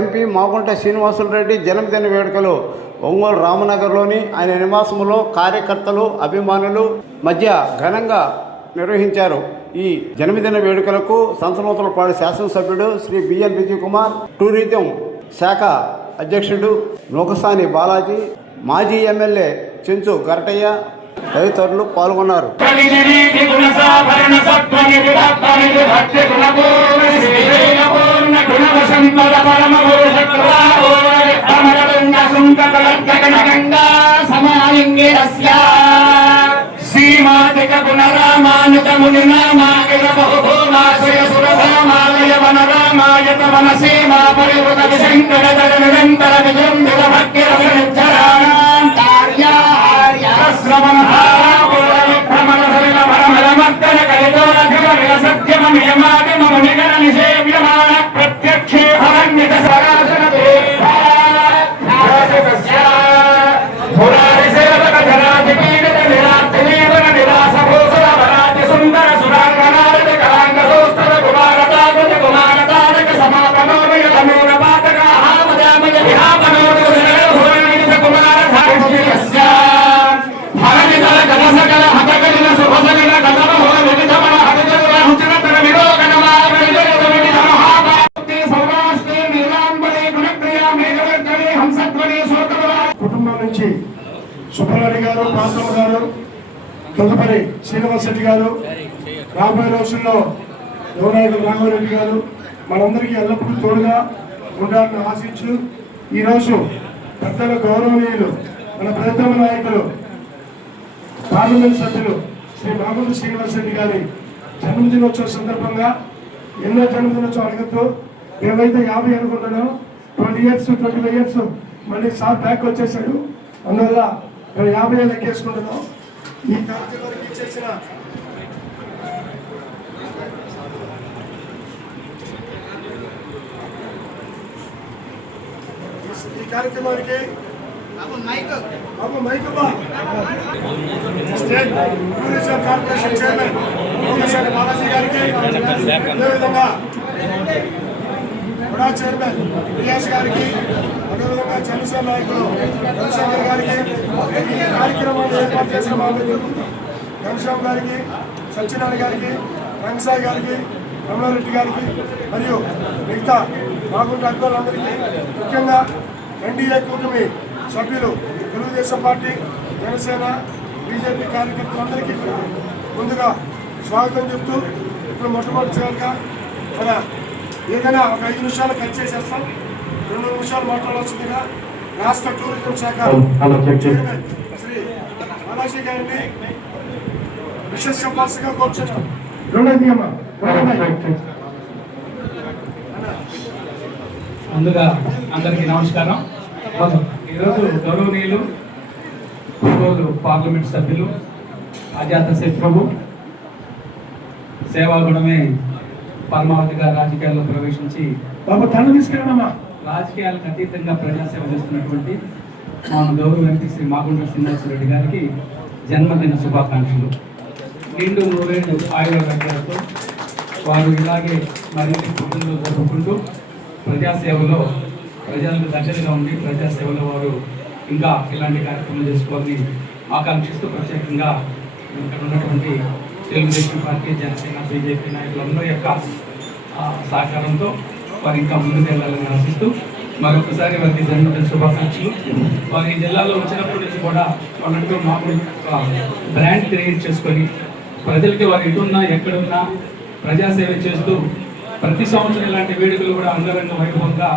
MP Magunta Srinivasulu Reddy జన్మదిన వేడుకలు. ఒంగోలు రామనగర్లోని ఆయన నివాసంలో కార్యకర్తలు అభిమానులు మధ్య ఘనంగా నిర్వహించారు. ఈ జన్మదిన వేడుకలకు సంతనూతలపాడు శాసనసభ్యుడు Sri B N Vijay Kumar tourism శాఖ అధ్యక్షుడు నూకసాని బాలాజీ మాజీ ఎమ్మెల్యే చెంచు గరటయ్య తదితరులు పాల్గొన్నారు. ప్రవిజనీతి గుణసాభరణ శ్రీమాతిక బహుభూమాశయ సీమా పరివృత విశంకర జగ నిరంతర విజృంభిత భక్తి సత్యమ నియమాది మమ నిగర నిషేవ్య రెడ్డి గారు రాబోయే రోజుల్లో యువనాయకులు రాఘవరెడ్డి గారు మనందరికీ ఎల్లప్పుడూ తోడుగా ఉండాలని ఆశించు. ఈరోజు పెద్దల గౌరవనీయులు మన ప్రథమ నాయకులు పార్లమెంట్ సభ్యులు శ్రీ మామూలు శ్రీనివాస్ రెడ్డి గారి జన్మదినోత్సవ సందర్భంగా ఎన్నో జన్మదినోత్సవం అడగద్దు. మేమైతే యాభై అనుకుంటున్నాం twenty years twenty five years మళ్ళీ సార్ బ్యాక్ వచ్చేసాడు. అందువల్ల మేము యాభై ఏళ్ళు ఎక్కేసుకుంటున్నాం ఈ కార్యక్రమానికి ఇచ్చేసిన ఈ కార్యక్రమానికి బాబు మైకమ్మా state tourism corporation chairman Komasetti Balaji గారికి అదేవిధంగా కూడా చైర్మన్ రియాజ్ గారికి అదేవిధంగా జనసేన నాయకులు రవిశంకర్ గారికి ఈ కార్యక్రమాన్ని ఏర్పాటు చేసిన మా మిత్రులు ఘనశ్యామ్ గారికి సత్యనారాయణ గారికి రంగసాయి గారికి రమణారెడ్డి గారికి మరియు మిగతా మాగుంట అధికారులందరికీ ముఖ్యంగా ఎన్డీఏ కూటమి సభ్యులు తెలుగుదేశం పార్టీ జనసేన బీజేపీ కార్యకర్తలందరికీ ముందుగా స్వాగతం చెప్తూ ఇప్పుడు మొట్టమొదటిసారిగా మన ఏదైనా ఒక ఐదు నిమిషాలు కట్ చేసేస్తాం. రెండు నిమిషాలు మాట్లాడాల్సిందిగా రాష్ట్ర టూరిజం శాఖ చైర్మన్ శ్రీ బాలాజీ గారిని విశేష చెప్పాల్సిగా కూర్చున్నాం. ముందుగా అందరికీ నమస్కారం. ఈరోజు గౌరవనీయులు ఒంగోలు పార్లమెంట్ సభ్యులు అజాత శత్రువు సేవాగుణమే పరమావధిగా రాజకీయాల్లో ప్రవేశించి బాబు తను తీసుకెళ్ళమ్మా రాజకీయాలకు అతీతంగా ప్రజాసేవ చేస్తున్నటువంటి మా గౌరవ ఎంపీ శ్రీ మాగుంట శ్రీనివాసరెడ్డి గారికి జన్మదిన శుభాకాంక్షలు. నిండు నూరేళ్ళు ఆయుర్వేదాలతో వారు ఇలాగే మరిన్ని పుట్టినరోజు జరుపుకుంటూ ప్రజాసేవలో ప్రజలకు దగ్గరగా ఉండి ప్రజాసేవలో వారు ఇంకా ఇలాంటి కార్యక్రమాలు చేసుకోవాలని ఆకాంక్షిస్తూ ప్రత్యేకంగా ఇక్కడ ఉన్నటువంటి తెలుగుదేశం పార్టీ జనసేన బీజేపీ నాయకులందరూ యొక్క సహకారంతో వారు ఇంకా ముందుకు వెళ్ళాలని ఆశిస్తూ మరొకసారి వారికి జన్మదిన శుభాకాంక్షలు. వారి జిల్లాలో వచ్చినప్పటి నుంచి కూడా వాళ్ళంటూ మామూలు బ్రాండ్ క్రియేట్ చేసుకొని ప్రజలకి వారు ఎటున్నా ఎక్కడున్నా ప్రజాసేవ చేస్తూ ప్రతి సంవత్సరం ఇలాంటి వేడుకలు కూడా అంగరంగ వైభవంగా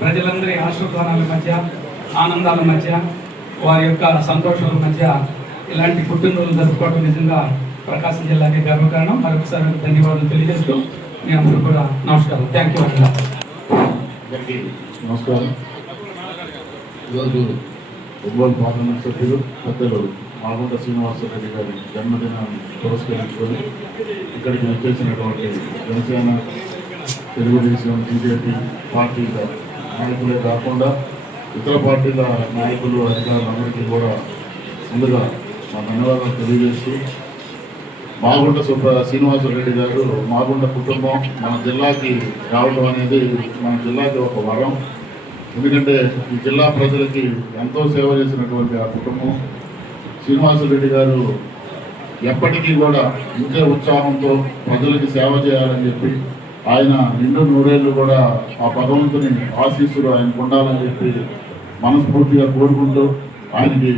ప్రజలందరి ఆశీర్వాదాల మధ్య ఆనందాల మధ్య వారి యొక్క సంతోషాల మధ్య ఇలాంటి పుట్టినరోజులు జరుపుకోవడం నిజంగా ప్రకాశం జిల్లాకి గర్వకారణం. మరొకసారి ధన్యవాదాలు తెలియజేస్తూ మీ అందరూ కూడా నమస్కారం. థ్యాంక్ యూ అండి అందరికీ నమస్కారం. ఈరోజు ఒంగోలు పార్లమెంట్ సభ్యులు పెద్దలు మాగుంట శ్రీనివాసరెడ్డి గారి జన్మదినాన్ని పురస్కరించుకొని ఇక్కడికి వచ్చేసినటువంటి జనసేన తెలుగుదేశం బీజేపీ పార్టీల నాయకులే కాకుండా ఇతర పార్టీల నాయకులు అధికారులందరికీ కూడా ముందుగా మా ధన్యవాదాలు తెలియజేస్తూ మాగుంట సుబ్బ శ్రీనివాసరెడ్డి గారు మాగుంట కుటుంబం మన జిల్లాకి రావడం అనేది మన జిల్లాకి ఒక వరం. ఎందుకంటే ఈ జిల్లా ప్రజలకి ఎంతో సేవ చేసినటువంటి ఆ కుటుంబం. శ్రీనివాసరెడ్డి గారు ఎప్పటికీ కూడా ఇంతే ఉత్సాహంతో ప్రజలకి సేవ చేయాలని చెప్పి ఆయన నిండు నూరేళ్ళు కూడా ఆ భగవంతుని ఆశీస్సులు ఆయనకు ఉండాలని చెప్పి మనస్ఫూర్తిగా కోరుకుంటూ ఆయనకి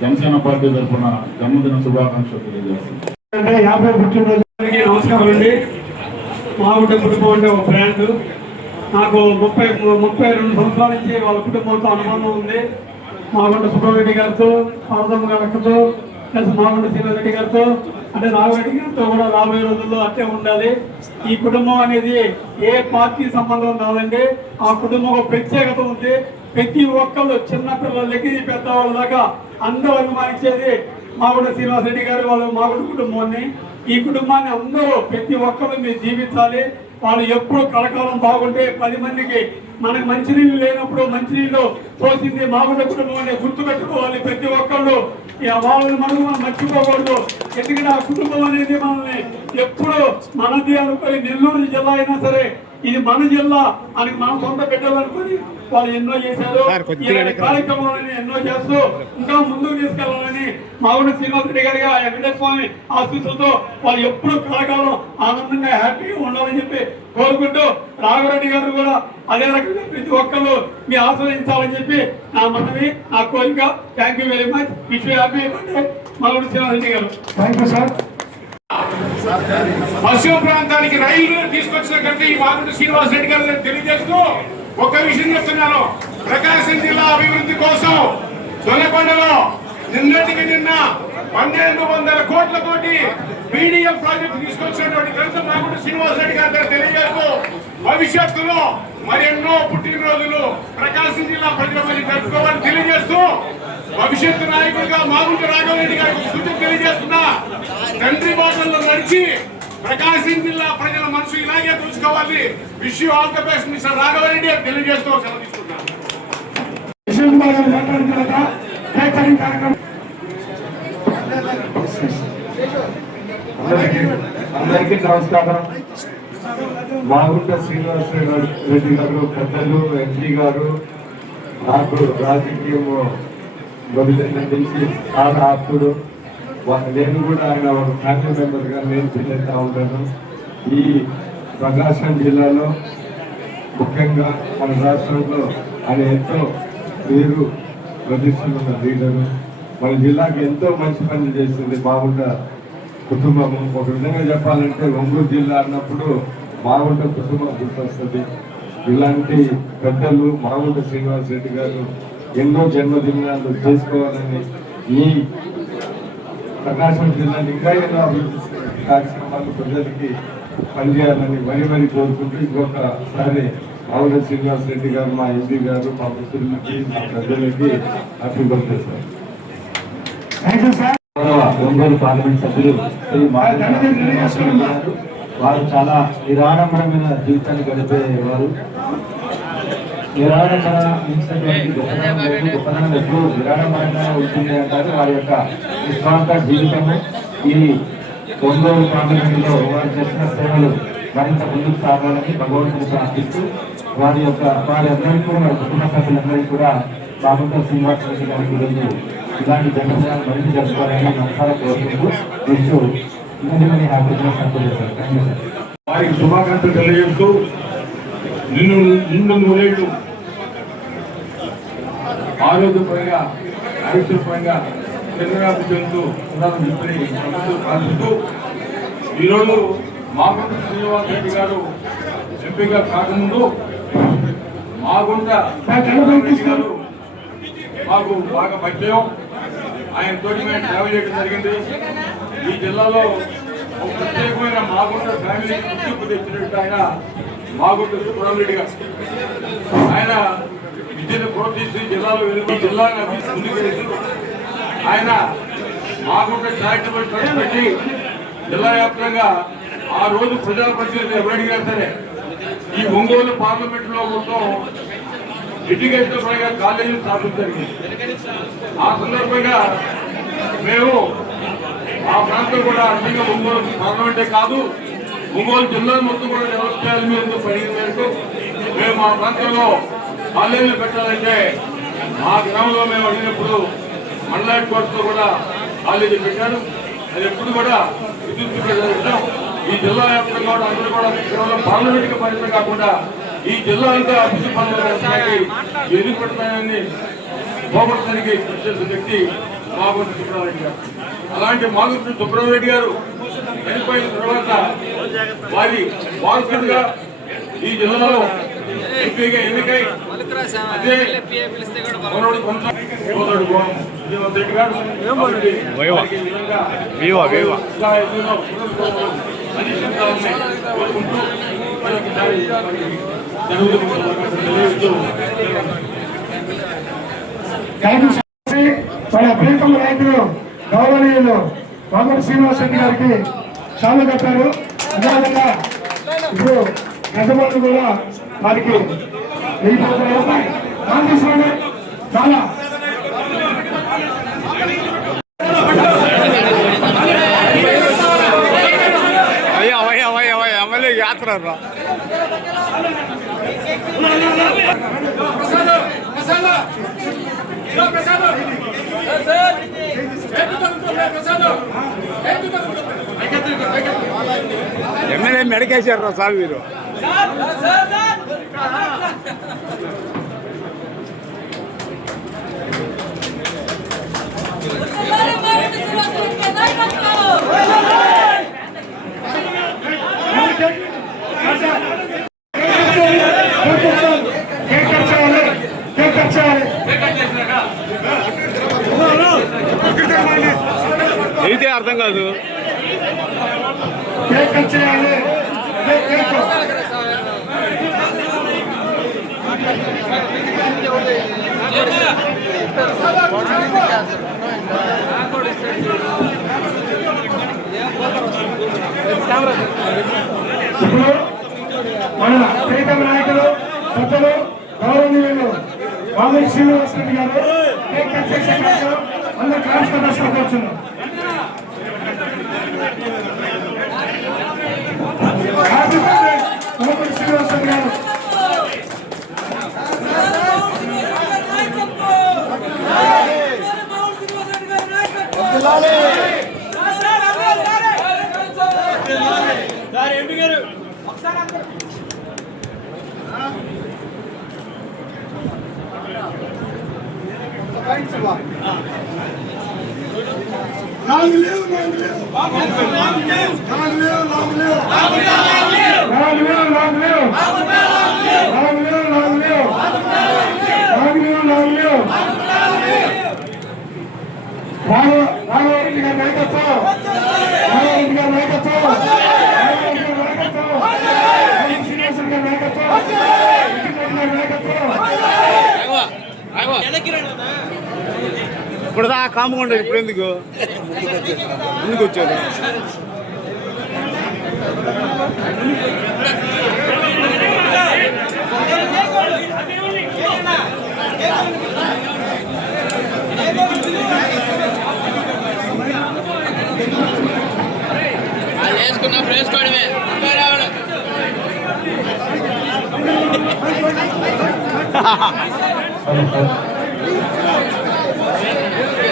జనసేన పార్టీ తరఫున జన్మదిన శుభాకాంక్షలు తెలియజేస్తున్నాను యాభై పుట్టినరోజు నమస్కారం అండి. మాగుంట కుటుంబం అంటే ఒక బ్రాండ్ నాకు ముప్పై ముప్పై రెండు సంవత్సరాల నుంచి వాళ్ళ కుటుంబంతో అనుబంధం ఉంది. మాగుంట సుబ్రహ్మణ్య గారితో పార్వతమ్మ గారితో కలిసి మామిడి శ్రీరెడ్డి గారితో అంటే నాగరెడ్డి గారితో కూడా రాబోయే రోజుల్లో అట్టే ఉండాలి. ఈ కుటుంబం అనేది ఏ పార్టీ సంబంధం కాదండి. ఆ కుటుంబం ఒక ప్రత్యేకత ఉంది. ప్రతి ఒక్కళ్ళు చిన్న పిల్లల పెద్దవాళ్ళ దాకా అందరూ అభిమానించేది మాగుంట శ్రీనివాసరెడ్డి గారు వాళ్ళ మాగుడు కుటుంబాన్ని. ఈ కుటుంబాన్ని అందరూ ప్రతి ఒక్కరు మీరు జీవించాలి. వాళ్ళు ఎప్పుడు కలకాలం బాగుంటే పది మందికి మనకు మంచినీళ్ళు లేనప్పుడు మంచినీళ్ళు పోసింది మాగుంట కుటుంబం అని గుర్తుపెట్టుకోవాలి ప్రతి ఒక్కళ్ళు. ఇక వాళ్ళని మనం మనం మర్చిపోకూడదు. ఎందుకంటే ఆ కుటుంబం అనేది మనల్ని ఎప్పుడు మనది అనుకొని నెల్లూరు జిల్లా అయినా సరే ఇది మన జిల్లా అని మన సొంత బిడ్డలు అనుకొని వాళ్ళు ఎన్నో చేశారు. ఇలాంటి కార్యక్రమాలను ఎన్నో చేస్తూ ఇంకా ముందుకు తీసుకెళ్ళాలని మాగుండ శ్రీనివాసరెడ్డి గారి ఆ వెంకటేశ్వర స్వామి ఆశీస్సులతో వాళ్ళు ఎప్పుడు కలకాలం ఆనందంగా హ్యాపీగా ఉండాలని చెప్పి కోరుకుంటూ రాఘవరెడ్డి గారు కూడా అదే రకంగా ప్రతి ఒక్కళ్ళు మీ ఆస్వాదించాలని చెప్పి నా మనవి నా కోరిక. Thank you very much wish happy birthday Magunta Srinivasareddy గారు. థ్యాంక్ యూ సార్ పశ్చిమ ప్రాంతానికి రైలు తీసుకొచ్చినట్టు ఈ వాగుడు శ్రీనివాస్ రెడ్డి గారు నేను తెలియజేస్తూ ఒక విషయం చెప్తున్నాను. ప్రకాశం జిల్లా అభివృద్ధి కోసం తొలకొండలో నిన్నటికి నిన్న పన్నెండు వందల కోట్లతోటి బీడీఎం ప్రాజెక్టు తీసుకొచ్చినటువంటి గ్రంథం నాగుడు శ్రీనివాస్ రెడ్డి గారు తెలియజేస్తూ భవిష్యత్తులో మరెన్నో పుట్టినరోజులు ప్రకాశం జిల్లా ప్రజల మళ్ళీ జరుపుకోవాలని తెలియజేస్తూ భవిష్యత్తు నాయకుడిగా మాగుంట రాఘవరెడ్డి గారికి సూచన తెలియజేస్తున్నా. తండ్రి బాటల్లో నడిచి ప్రకాశం జిల్లా ప్రజల మనసు ఇలాగే చూసుకోవాలి wish you all the best mister Raghavareddy అని తెలియజేస్తూ సెలవు అందరికీ నమస్కారం. మాగుంట శ్రీనివాస రెడ్డి గారు పెద్దలు ఎంపీ గారు నాకు రాజకీయము మొదలైన తెలిసి చాలా అప్పుడు నేను కూడా ఆయన ఒక ఫ్యామిలీ మెంబర్గా నేను పిల్లెత్తా ఉంటాను ఈ ప్రకాశం జిల్లాలో ముఖ్యంగా మన రాష్ట్రంలో ఆయన ఎంతో పేరు ప్రతిష్టలున్న లీడరు. మన జిల్లాకి ఎంతో మంచి పని చేసింది మాగుంట కుటుంబం. ఒక విధంగా చెప్పాలంటే ఒంగూరు జిల్లా అన్నప్పుడు మాగుంట కుటుంబం గుర్తొస్తుంది. ఇలాంటి పెద్దలు మాగుంట శ్రీనివాస్ రెడ్డి గారు ఎన్నో జన్మదినాలు చేసుకోవాలని ఈ ప్రకాశం జిల్లాని ఇంకా ఎన్నో అభివృద్ధి కార్యక్రమాలు ప్రజలకి పనిచేయాలని మరీ మరీ కోరుకుంటూ ఇంకొకసారి ఆవుల శ్రీనివాస్ రెడ్డి గారు మా ఎంపీ గారు మా మిత్రులకి మా ప్రజలకి బర్త్డే సార్ ఒంగోలు పార్లమెంట్ సభ్యులు శ్రీ వారు చాలా నిరాడంబరమైన జీవితాన్ని గడిపేవారు. నిరాడంబరమైనటువంటి గొప్పతనం లేదు గొప్పతనం ఎప్పుడు ఉంటుంది అంటారు వారి యొక్క నిస్వార్థ జీవితము ఈ ఒంగోలు పార్లమెంట్లో వారు చేసిన సేవలు మరింత ముందుకు సాగాలని భగవంతుని ప్రార్థిస్తూ వారి యొక్క వారి అందరికీ కూడా వారి కుటుంబ సభ్యులందరికీ కూడా బాగుంట శ్రీనివాసరెడ్డి గారికి ఈరోజు ఇలాంటి జన్మదినాలు మరింత జరుపుకోవాలని మనసారా కోరుకుంటూ విషు మరీ మరీ వారికి శుభాకాంక్షలు తెలియజేస్తూ నిన్ను నిండు ఆరోగ్యపరంగా ఆరోగ్యపరంగా చంద్రబాబు చెందుతూ ఉండాలని చెప్పి ప్రభుత్వం ప్రార్థిస్తూ ఈరోజు మాగుంట శ్రీనివాస్ రెడ్డి గారు ఎంపీగా కాకముందు మాగుంట గారు మాకు బాగా పరిచయం. ఆయన తోటి మేము ట్రావెల్ చేయడం జరిగింది. ఈ జిల్లాలో ఒక ప్రత్యేకమైన మాగుంట ఫ్యామిలీ గుర్తింపు తెచ్చినట్టు ఆయన మాగుంట సుబ్రహ్మరెడ్డి గారు. ఆయన విద్యను ప్రోత్సహించి జిల్లాలో వెలుగు ఈ జిల్లాను అభివృద్ధి ఆయన మాగుంట చారిటబుల్ ట్రస్ట్ పెట్టి జిల్లా వ్యాప్తంగా ఆ రోజు ప్రజల పరిస్థితి ఎవరు సరే ఈ ఒంగోలు పార్లమెంట్లో మొత్తం ఎడ్యుకేషన్ పరంగా కాలేజీలు స్థాపించారు ఆ సందర్భంగా మేము ఆ ప్రాంతం కూడా అర్థంగా ఒంగోలు పార్లమెంటే కాదు ఒంగోలు జిల్లా మొత్తం కూడా డెవలప్ చేయాలని మీద పరిగణించారు మేము మా ప్రాంతంలో కాలేజీలు పెట్టాలంటే మా గ్రామంలో మేము అడిగినప్పుడు మండల హెడ్ కూడా కాలేజీ పెట్టారు. అది ఎప్పుడు కూడా విద్యుత్ పెట్టాం ఈ జిల్లా వ్యాప్తంగా కూడా అందరూ కూడా కేవలం పార్లమెంట్కి పరిమితం కాకుండా ఈ జిల్లా అంతా అభివృద్ధి పనులు చేస్తానికి ఎందుకు పెడతాయని పోగొట్టడానికి కృషి చేసిన వ్యక్తి మాగుంటి సుబ్రహ్మరెడ్డి గారు. అలాంటి మాగుంటి సుబ్రహ్మరెడ్డి గారు చనిపోయిన తర్వాత వారి వారసుడిగా ఈ జిల్లాలో ఎంపీగా ఎన్నికై మన ప్రీతమ నాయకులు గౌరవనీయులు వంగటి శ్రీనివాస రెడ్డి గారికి చాలా కట్టారు. అదేవిధంగా ఇప్పుడు పెద్దవాళ్ళు కూడా వారికి వెళ్ళిపోతున్న యువత కాంగ్రెస్ వాళ్ళు చాలా యాత్ర రా ఎమ్మెల్యే మెడకేశారు రా సార్ మీరు. అయితే అర్థం కాదు. చేయాలి ఇప్పుడు మన ప్రీతమ నాయకులు పెద్దలు గౌరవనీయులు బాబు శ్రీనివాస్ రెడ్డి గారు కేక్ కట్ చేసే కార్యక్రమం అందరూ క్లాస్ ప్రదర్శన కూర్చున్నాం శ్రీనివాస్ రెడ్డి గారు. Long live long live. Long live long live. Long live long live. Long live long live. Long live long live. Raghavareddy గారి నాయకత్వం. రాఘవరెడ్డి గారి నాయకత్వం. రాఘవరెడ్డి గారి నాయకత్వం. రాఘవ శ్రీనివాసరెడ్డి గారి నాయకత్వం. వెంకటరెడ్డి గారి నాయకత్వం. ఇప్పుడు దా ఇప్పుడు ఎందుకు? ఎందుకు వచ్చారు?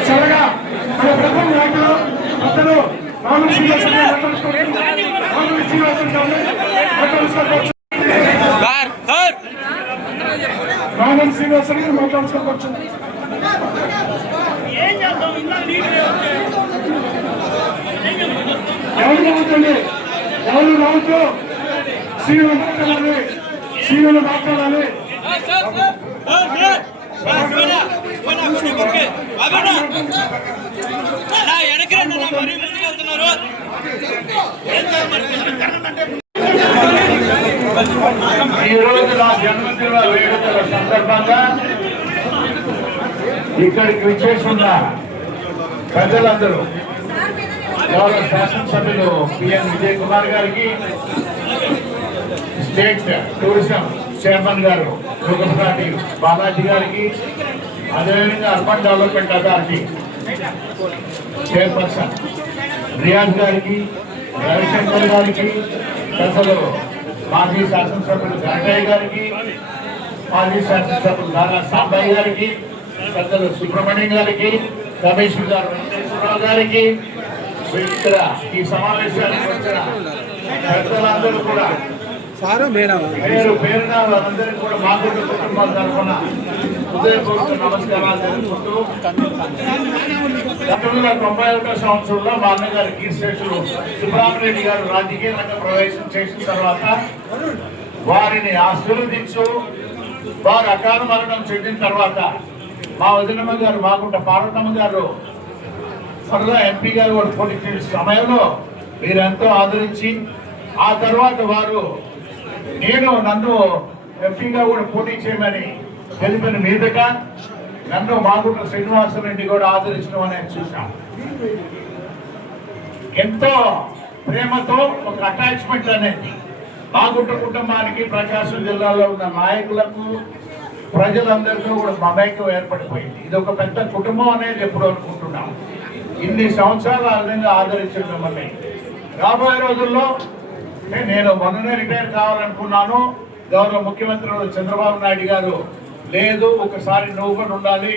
సరగా మన ప్రభుత్వ నాయకులు అతను రాముడు శ్రీనివాసం రామం శ్రీనివాసన్ గారు మాట్లాడుకోవచ్చు ఎవరు నవ్వుతుంది ఎవరు నవ్వుతూ శ్రీను మాట్లాడాలి. శ్రీను మాట్లాడాలి. ఈ రోజు నా జన్మదిన వేడుకల సందర్భంగా ఇక్కడికి విచ్చేస్తున్న ప్రజలందరూ గౌరవ శాసనసభ్యులు పిఎన్ విజయ్ కుమార్ గారికి స్టేట్ టూరిజం చైర్మన్ గారు దుర్గపాటి బాలాజీ గారికి అదేవిధంగా urban development authority chairperson Riyaz గారికి రవిశంకర్ గారికి పెద్దలు మాజీ శాసనసభ్యులు గంటయ్య గారికి మాజీ శాసనసభ్యులు దాదా సాంబయ్య గారికి పెద్దలు సుబ్రహ్మణ్యం గారికి కమిషనర్ గారు వెంకటేశ్వరరావు గారికి ఇక్కడ ఈ సమావేశానికి వచ్చిన పెద్దలందరూ కూడా పేరు పేరున వారందరికీ కూడా మా కుటుంబాల తరఫున హృదయపూర్వక నమస్కారాలు పంతొమ్మిది వందల తొంభై ఒకటో సంవత్సరంలో మా అన్నగారు కీర్తిశేషులు సుబ్రహ్మణ్యుడి గారు రాజకీయ రంగ ప్రవేశం చేసిన తర్వాత వారిని ఆశీర్వదించు వారు అకాల మరణం చెందిన తర్వాత మా వదినమ్మ గారు మాకుంట పార్వతమ్మ గారు త్వరలో ఎంపీ గారు కూడా పోటీ సమయంలో మీరెంతో ఆదరించి ఆ తర్వాత వారు నేను నన్ను ఎంపీగా కూడా పోటీ చేయమని తెలిపిన మీదుగా నన్ను మాగుంట శ్రీనివాసరెడ్డి కూడా ఆదరించడం అనేది చూశాను. ఎంతో ప్రేమతో ఒక అటాచ్మెంట్ అనేది మాగుంట కుటుంబానికి ప్రకాశం జిల్లాలో ఉన్న నాయకులకు ప్రజలందరితో కూడా మమైక్యం ఏర్పడిపోయింది. ఇది ఒక పెద్ద కుటుంబం అనేది ఎప్పుడు అనుకుంటున్నాం. ఇన్ని సంవత్సరాలు ఆ విధంగా ఆదరించడం మిమ్మల్ని రాబోయే రోజుల్లో నేను మొన్ననే రిటైర్ కావాలనుకున్నాను. గౌరవ ముఖ్యమంత్రి చంద్రబాబు నాయుడు గారు లేదు ఒకసారి నువ్వు కూడా ఉండాలి.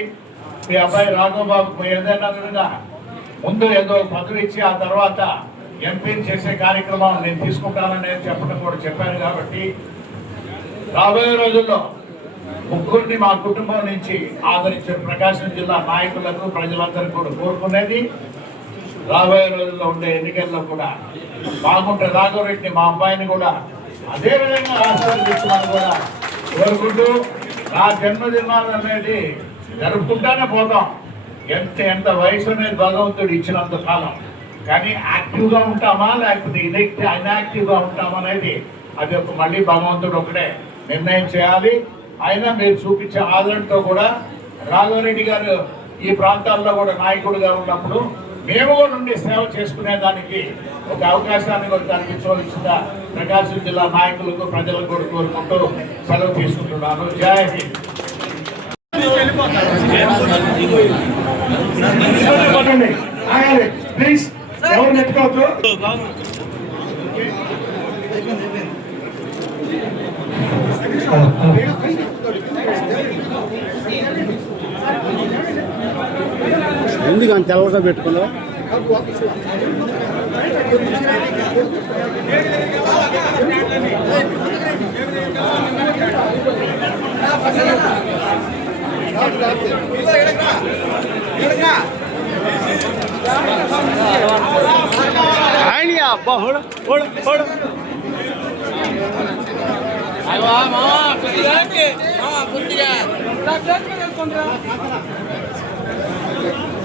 మీ అబ్బాయి రాఘవబాబు ఏదైనా విధంగా ముందు ఏదో పదవి ఇచ్చి ఆ తర్వాత ఎంపీని చేసే కార్యక్రమం నేను తీసుకుంటానని చెప్పడం కూడా చెప్పాను కాబట్టి రాబోయే రోజుల్లో ముగ్గురిని మా కుటుంబం నుంచి ఆదరించిన ప్రకాశం జిల్లా నాయకులకు ప్రజలందరికీ కూడా కోరుకునేది. రాబోయే రోజుల్లో ఉండే ఎన్నికల్లో కూడా బాగుంటే రాఘవరెడ్డి మా అబ్బాయిని కూడా అదే విధంగా ఆశీర్వదించమని కూడా కోరుకుంటూ నా జన్మదినాలు అనేది జరుపుకుంటానే పోతాం. ఎంత ఎంత వయసు అనేది భగవంతుడు ఇచ్చినంత కాలం. కానీ యాక్టివ్గా ఉంటామా లేకపోతే ఇనెక్ట్ అన్యాక్టివ్గా ఉంటామా అనేది అది ఒక మళ్ళీ భగవంతుడు ఒకటే నిర్ణయం చేయాలి. అయినా మీరు చూపించే ఆదరణతో కూడా రాఘవరెడ్డి గారు ఈ ప్రాంతాల్లో కూడా నాయకుడిగా ఉన్నప్పుడు మేము కూడా నుండి సేవ చేసుకునే దానికి ఒక అవకాశాన్ని కూడా కల్పించవలసిందిగా ప్రకాశం జిల్లా నాయకులకు ప్రజలకు కూడా కోరుకుంటూ సెలవు తీసుకుంటున్నాను. జై హింద్. ప్లీజ్ ఎవరు నెట్టుకోవద్దు? ఎందుకు అంత తెల్లగా పెట్టుకున్నావు ఆయన అబ్బా హోడు హోడు హోడు మామ కొద్దిగా కొద్దిగా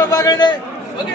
పెట్టుకోబాగండి ఓకే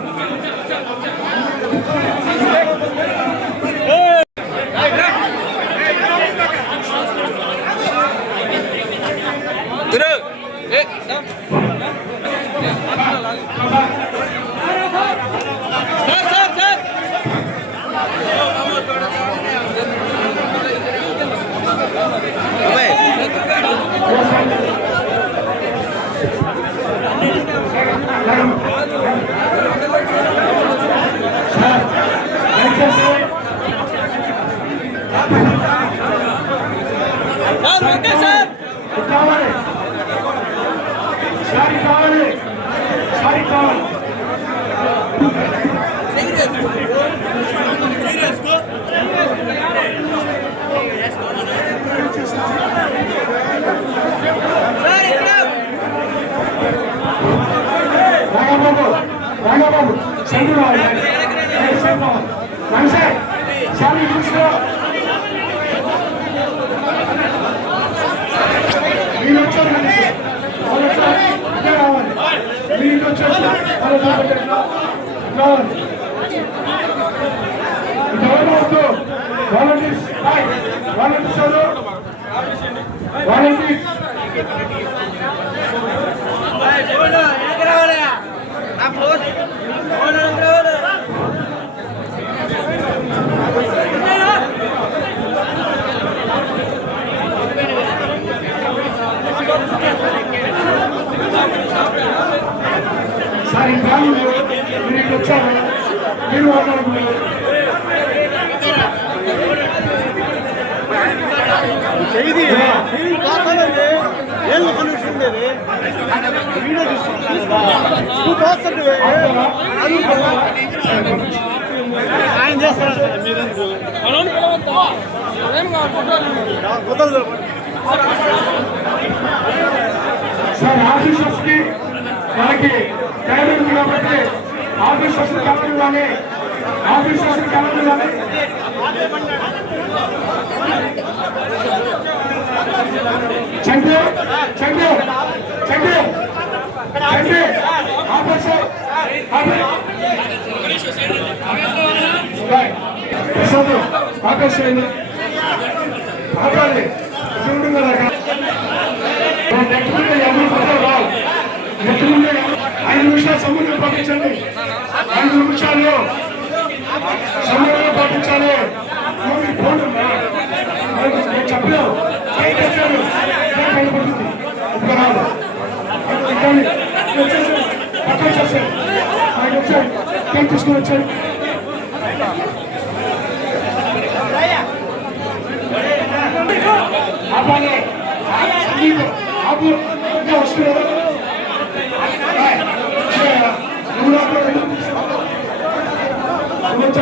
సారీ చూసుకో మీరు వచ్చారు కదా, వాళ్ళు వచ్చారు, ఇదే రావాలి. మీరు ఇటు వచ్చారు, వాళ్ళు లోపలికి రావాలి. ఇటు ఎవరు వద్దు? Volunteers, hi. వాలంటీర్స్ ఎవరు? వాలంటీర్స్. సార్ ఈ కాలం మీరు మీరు ఇటు వచ్చారు మీరు మాట్లాడుతున్నారు సార్ ఆఫీసర్స్ మనకి టైం కాబట్టి ఆఫీసర్స్ కలవడం కానీ ఆఫీసర్స్ కలవడం కానీ చంటి చంటి చంటి చంటి ఆఫీసర్ ప్రసాద్ ఆఫీసర్ ఆపాలి చూడు కదా ఎవరు ఐదు నిమిషాలు సముద్రం పంపించండి ఐదు నిమిషాలు సముద్రం పంపించాలి మీరు ఫోన్ ఉందా? నేను చెప్పలేను ఏం చేశారు నేను కనపడుతుంది ఇప్పుడు రాదు కానీ వచ్చేసారు పక్క వచ్చేసారు ఆయన వచ్చారు కేక్ తీసుకుని వచ్చారు ఆపాలి సంగీతం ఆపు ఇంకా వస్తున్నారు ప్లీజ్